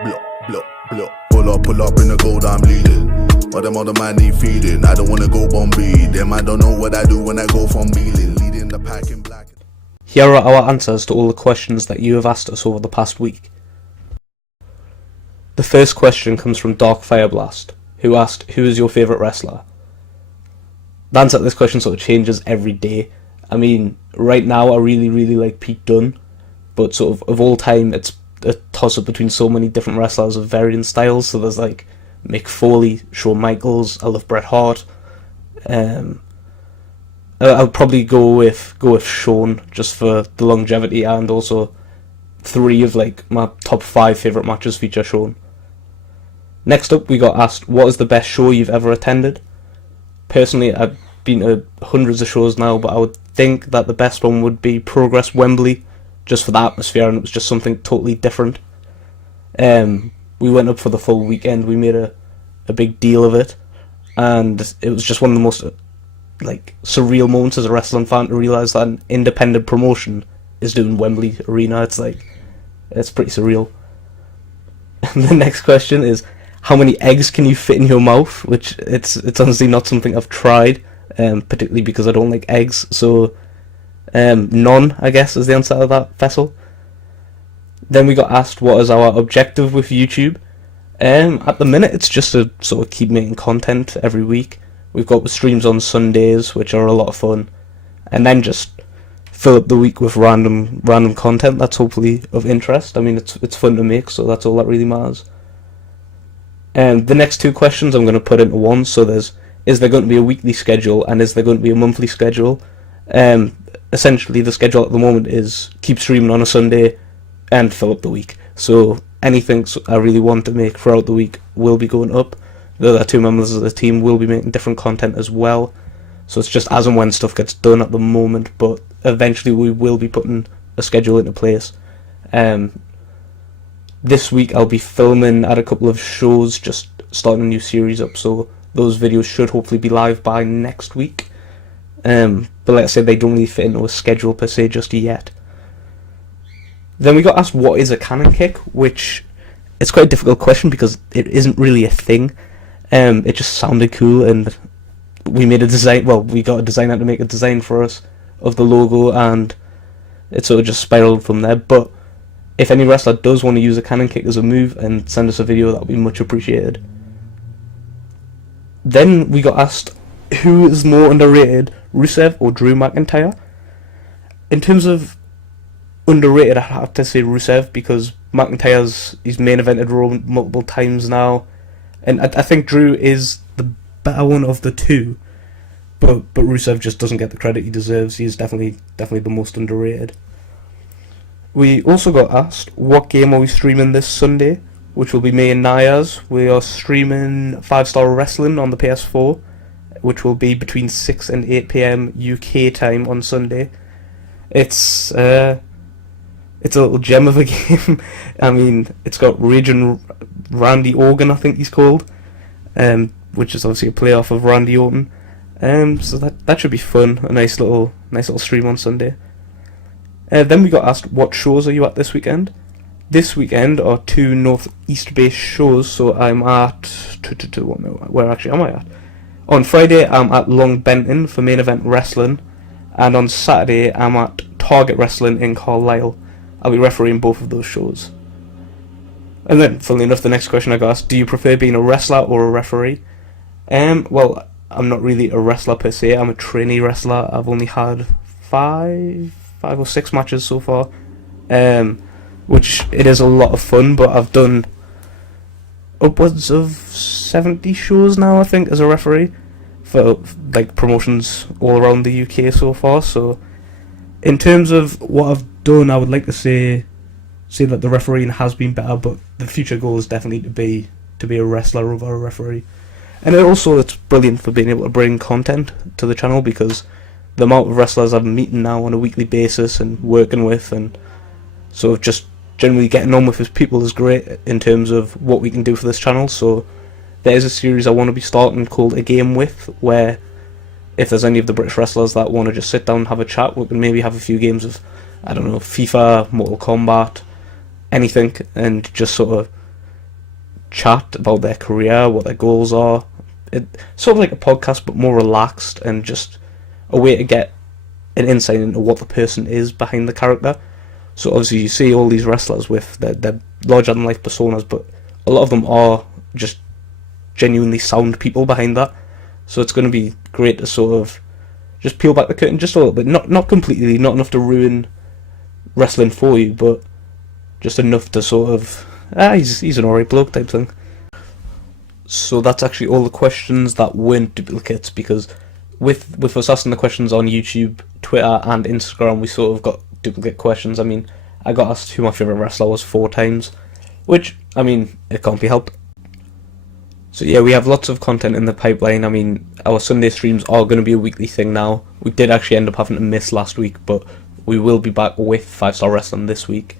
Block, block, block. Pull up in the gold, I'm bleeding. But them other man need feeding. I don't wanna go Bombay. Them I don't know what I do when I go from Mealing. Leading the pack in black. Here are our answers to all the questions that you have asked us over the past week. The first question comes from Dark Fireblast, who asked, who is your favourite wrestler? The answer to this question sort of changes every day. I mean, right now I really like Pete Dunne, but sort of all time it's a toss-up between so many different wrestlers of varying styles. So there's like Mick Foley, Shawn Michaels, I love Bret Hart. I'll probably go with Shawn just for the longevity, and also 3 of like my top 5 favourite matches feature Shawn. Next up, we got asked, what is the best show you've ever attended? Personally, I've been to hundreds of shows now, but I would think that the best one would be Progress Wembley, just for the atmosphere, and it was just something totally different. We went up for the full weekend, we made a big deal of it, and it was just one of the most like surreal moments as a wrestling fan to realise that an independent promotion is doing Wembley Arena. It's pretty surreal. And the next question is, how many eggs can you fit in your mouth? Which it's honestly not something I've tried, particularly because I don't like eggs. So none, I guess, is the answer to that, Fessel. Then we got asked, what is our objective with YouTube? At the minute, it's just to sort of keep making content every week. We've got streams on Sundays, which are a lot of fun, and then just fill up the week with random content that's hopefully of interest. I mean, it's fun to make, so that's all that really matters. And the next 2 questions I'm going to put into one. So is there going to be a weekly schedule, and is there going to be a monthly schedule? Essentially, the schedule at the moment is keep streaming on a Sunday and fill up the week. So anything I really want to make throughout the week will be going up. The other 2 members of the team will be making different content as well. So it's just as and when stuff gets done at the moment, but eventually we will be putting a schedule into place. This week I'll be filming at a couple of shows, just starting a new series up, so those videos should hopefully be live by next week. But like I said, they don't really fit into a schedule per se just yet. Then we got asked, what is a cannon kick? Which, it's quite a difficult question because it isn't really a thing. It just sounded cool, and we made a design, well, we got a designer to make a design for us of the logo, and it sort of just spiraled from there. But if any wrestler does want to use a cannon kick as a move and send us a video, that would be much appreciated. Then we got asked, who is more underrated, Rusev or Drew McIntyre? In terms of underrated, I have to say Rusev, because he's main evented Raw multiple times now, and I think Drew is the better one of the 2, but Rusev just doesn't get the credit he deserves. He's definitely the most underrated. We also got asked, what game are we streaming this Sunday? Which will be me and Nayaz. We are streaming 5-Star Wrestling on the PS4, which will be between 6 and 8 PM UK time on Sunday. It's a little gem of a game. I mean, it's got Raging Randy Orton, I think he's called, which is obviously a playoff of Randy Orton. So that should be fun. A nice little stream on Sunday. Then we got asked, what shows are you at this weekend? This weekend are 2 northeast-based shows. So I'm at where actually am I at? On Friday, I'm at Long Benton for Main Event Wrestling, and on Saturday, I'm at Target Wrestling in Carlisle. I'll be refereeing both of those shows. And then, funnily enough, the next question I got asked, do you prefer being a wrestler or a referee? Well, I'm not really a wrestler per se. I'm a trainee wrestler. I've only had 5 or 6 matches so far, which it is a lot of fun, but I've done upwards of 70 shows now, I think, as a referee for like promotions all around the UK so far. So in terms of what I've done, I would like to say that the refereeing has been better, but the future goal is definitely to be a wrestler over a referee. And it's brilliant for being able to bring content to the channel, because the amount of wrestlers I'm meeting now on a weekly basis and working with, and sort of just generally getting on with his people, is great in terms of what we can do for this channel. So there is a series I want to be starting called A Game With, where if there's any of the British wrestlers that want to just sit down and have a chat, we can maybe have a few games of, I don't know, FIFA, Mortal Kombat, anything, and just sort of chat about their career, what their goals are. It's sort of like a podcast, but more relaxed, and just a way to get an insight into what the person is behind the character. So obviously you see all these wrestlers with their larger than life personas, but a lot of them are just genuinely sound people behind that. So it's going to be great to sort of just peel back the curtain just a little bit, not completely, not enough to ruin wrestling for you, but just enough to sort of he's an alright bloke type thing. So that's actually all the questions that weren't duplicates, because with us asking the questions on YouTube, Twitter and Instagram, we sort of got duplicate questions. I mean, I got asked who my favourite wrestler was 4 times, which, I mean, it can't be helped. So yeah, we have lots of content in the pipeline. I mean, our Sunday streams are going to be a weekly thing now. We did actually end up having to miss last week, but we will be back with 5-Star Wrestling this week.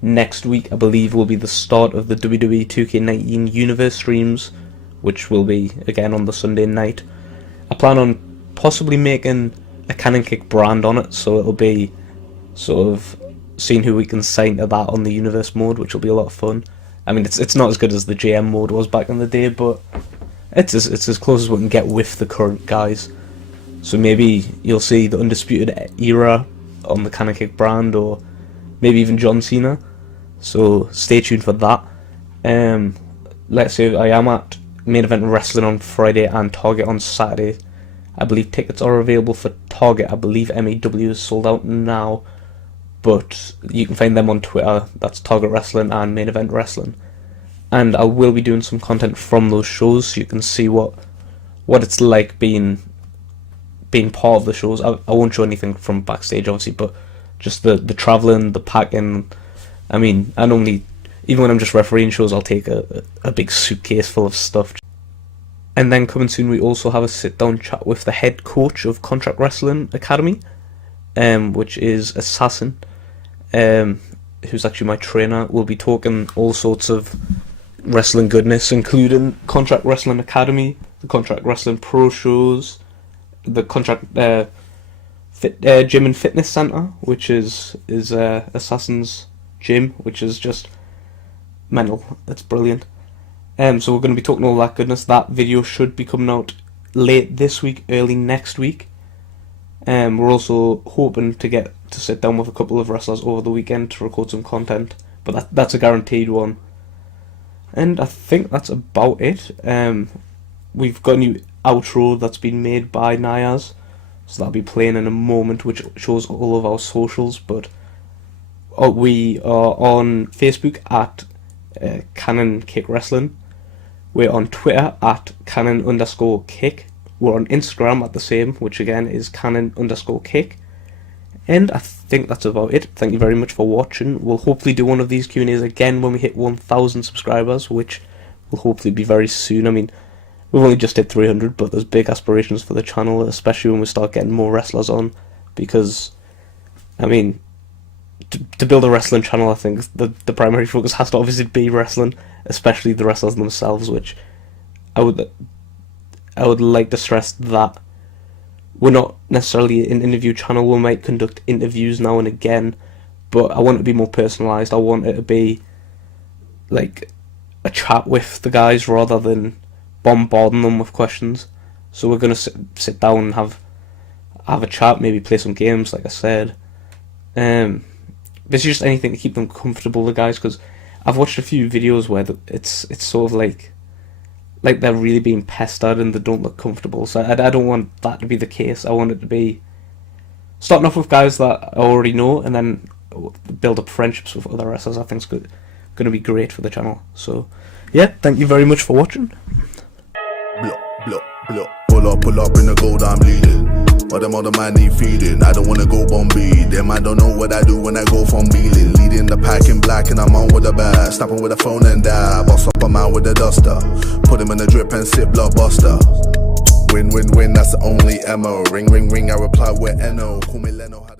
Next week, I believe, will be the start of the WWE 2K19 Universe streams, which will be, again, on the Sunday night. I plan on possibly making a Cannon Kick brand on it, so it'll be sort of seeing who we can sign to that on the Universe mode, which will be a lot of fun. I mean, it's not as good as the JM mode was back in the day, but it's as close as we can get with the current guys. So maybe you'll see the Undisputed Era on the Cannon Kick brand, or maybe even John Cena. So stay tuned for that. Let's say I am at Main Event Wrestling on Friday and Target on Saturday. I believe tickets are available for Target. I believe MEW is sold out now, but you can find them on Twitter. That's Target Wrestling and Main Event Wrestling. And I will be doing some content from those shows, so you can see what it's like being part of the shows. I won't show anything from backstage, obviously, but just the travelling, the packing. I mean, I normally, even when I'm just refereeing shows, I'll take a big suitcase full of stuff. And then coming soon, we also have a sit-down chat with the head coach of Contract Wrestling Academy, which is Assassin, who's actually my trainer. We'll be talking all sorts of wrestling goodness, including Contract Wrestling Academy, the Contract Wrestling Pro shows, the Contract Gym and Fitness Center, which is Assassin's gym, which is just mental. It's brilliant. So we're going to be talking all that goodness. That video should be coming out late this week, early next week. We're also hoping to get to sit down with a couple of wrestlers over the weekend to record some content, but that's a guaranteed one. And I think that's about it. We've got a new outro that's been made by Niaz, so that'll be playing in a moment, which shows all of our socials. But we are on Facebook at Cannon Kick Wrestling. We're on Twitter at Cannon_Kick. We're on Instagram at the same, which again is Cannon_Kick. And I think that's about it. Thank you very much for watching. We'll hopefully do one of these Q&As again when we hit 1,000 subscribers, which will hopefully be very soon. I mean, we've only just hit 300, but there's big aspirations for the channel, especially when we start getting more wrestlers on. Because, I mean, to build a wrestling channel, I think the primary focus has to obviously be wrestling, especially the wrestlers themselves, which I would like to stress that we're not necessarily an interview channel. We might conduct interviews now and again, but I want it to be more personalised. I want it to be like a chat with the guys rather than bombarding them with questions. So we're going to sit down and have a chat, maybe play some games, like I said. There's just anything to keep them comfortable, the guys, because I've watched a few videos where it's sort of like they're really being pestered and they don't look comfortable. So I don't want that to be the case. I want it to be starting off with guys that I already know and then build up friendships with other wrestlers. I think it's going to be great for the channel. So yeah, thank you very much for watching. Pull up in the gold, I'm leading. But them other man need feeding. I don't wanna go Bombay. Them I don't know what I do when I go from Mealing. Leading the pack in black and I'm on with the bag. Snapping with a phone and die. Boss up a man with a duster. Put him in a drip and sip blockbuster. Win, win, win, that's the only MO. Ring, ring, ring, I reply with NO. Call me Leno.